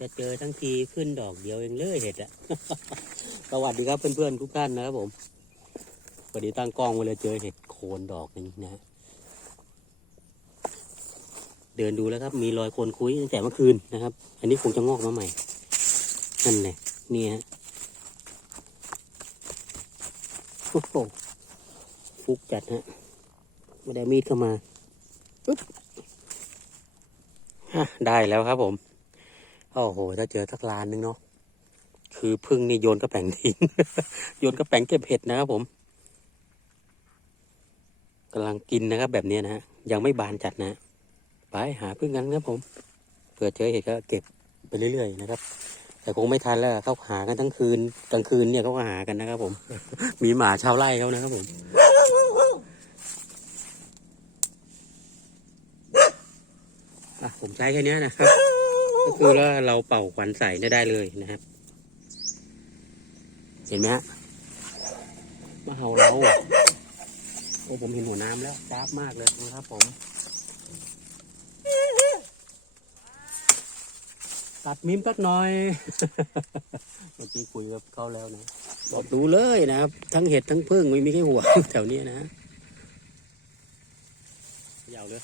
จะเจอทั้งทีขึ้นดอกเดียวเองเลยเห็ดอะสวัสดีครับเพื่อนๆทุกท่านนะครับผมพอดีตั้งกล้องไว้เลยเจอเห็ดโคนดอกหนึงนะฮะเดินดูแล้วครับ มีรอยโคนคุยตั้งแต่เมื่อคืนนะครับ อันนี้คงจะงอกมาใหม่นั่นแหละนี่ฮะโอ้โหฟุกจัดฮะไม่ได้มีดเข้ามาปึ๊บอะได้แล้วครับผม โอ้โห ถ้าเจอสักล้านนึงเนาะคือพึ่งนี่โยนกระแป๋งทิ้ง โยนกระแป๋งเก็บเห็ดนะครับผมกำลังกินนะครับแบบนี้นะฮะยังไม่บานจัดนะไปหาพึ่งกันครับผมเผื่อเจอเห็ดก็เก็บไปเรื่อยๆนะครับ แต่คงไม่ทันแล้วเขาหากันทั้งคืนกลางคืนเนี่ยเขาก็หากันนะครับผม มีหมาชาวไร่เขานะครับผมผมใช้แค่นี้นะครับ ก็คือว่าเราเป่าควันใส่ได้เลยนะครับ เห็นไหมฮะมาเห่าเราอะโอ้ผมเห็นหัวน้ำแล้วจ้าบมากเลยนะครับผม ตัดมิมสักหน่อย เมื่อกี้คุยกับเขาแล้วนะบอกดูเลยนะครับ ทั้งเห็ดทั้งพึ่งไม่มีแค่หัวแถวนี้นะยาวเลย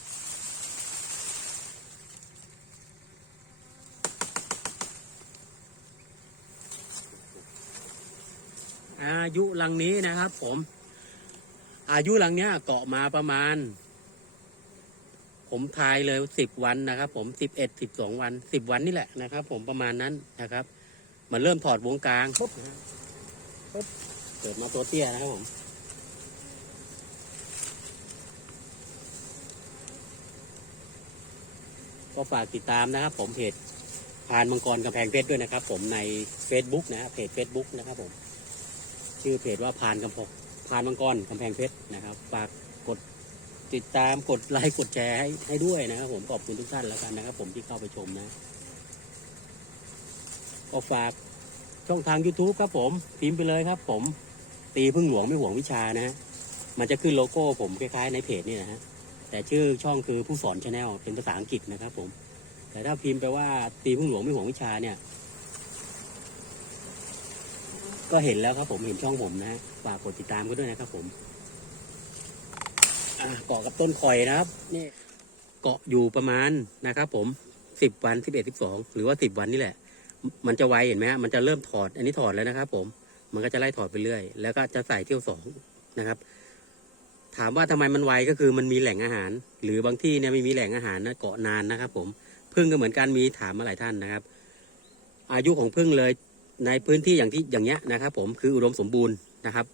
อายุหลังนี้นะครับ ผม อายุหลังเนี้ยเกาะมาประมาณ ผมทายเลยสิบวันนะครับ ผมสิบเอ็ดสิบสองวันสิบวันนี่แหละนะครับ ผมประมาณนั้นนะครับมันเริ่มถอดวงกลางปุ๊บปุ๊บเกิดมาตัวเตี้ยนะครับผมก็ฝากติดตามนะครับ ผมเพจพานมังกรกำแพงเพชรด้วยนะครับ ผมใน Facebook นะฮะเพจ Facebook นะครับผม ชื่อเพจว่าพานกำพกพานมังกรกำแพงเพชรนะครับฝากกดติดตามกดไลค์กดแชร์ให้ให้ด้วยนะครับ ผมขอบคุณทุกท่านแล้วกันนะครับ ผมที่เข้าไปชมนะก็ฝากช่องทาง YouTube ครับผมพิมพ์ไปเลยครับ ผมตีพึ่งหลวงไม่หวงวิชานะ มันจะขึ้นโลโก้ผมคล้ายๆในเพจนี่นะฮะแต่ชื่อช่องคือผู้สอนชาแนลเป็นภาษาอังกฤษนะครับ ผม แต่ถ้าพิมพ์ไปว่าตีพึ่งหลวงไม่หวงวิชาเนี่ย ก็เห็นแล้วครับผมเห็นช่องผมนะฮะฝากกดติดตามกันด้วยนะครับผมเกาะกับต้นคอยนะครับ นี่เกาะอยู่ประมาณนะครับ ผมสิบวันสิบเอ็ดสิบสองหรือว่าสิบวันนี่แหละ มันจะไวเห็นไหมฮะมันจะเริ่มถอด อันนี้ถอดแล้วนะครับ ผม มันก็จะไล่ถอดไปเรื่อย แล้วก็จะใส่เที่ยวสองนะครับ ถามว่าทำไมมันไวก็คือมันมีแหล่งอาหาร หรือบางที่เนี่ยไม่มีแหล่งอาหารนะเกาะนานนะครับ ผมพึ่งก็เหมือนกันมีถามมาหลายท่านนะครับ อายุของพึ่งเลย ในพื้นที่อย่างที่อย่างเงี้ยนะครับ ผมคืออุดมสมบูรณ์นะครับ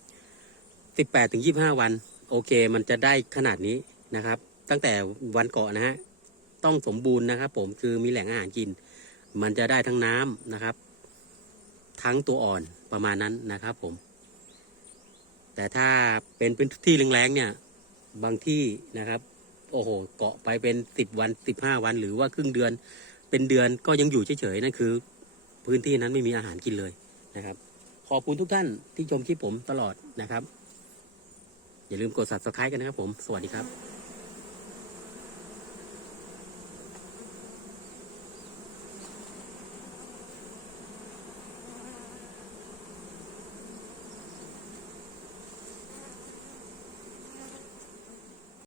สิบแปดถึงยี่บห้าวัน โอเค มันจะได้ขนาดนี้นะครับ ตั้งแต่วันเกาะนะฮะต้องสมบูรณ์นะครับ ผมคือมีแหล่งอาหารกิน มันจะได้ทั้งน้ำนะครับ ทั้งตัวอ่อนประมาณนั้นนะครับ ผม แต่ถ้าเป็นพื้นที่แรงๆเนี่ย บางที่นะครับ โอ้โห เกาะไปเป็นสิบวันสิบห้าวัน หรือว่าครึ่งเดือน เป็นเดือนก็ยังอยู่เฉยๆนั่นคือ พื้นที่นั้นไม่มีอาหารกินเลยนะครับ ขอบคุณทุกท่านที่ชมคลิปผมตลอดนะครับ อย่าลืมกด subscribe กันนะครับผม สวัสดีครับ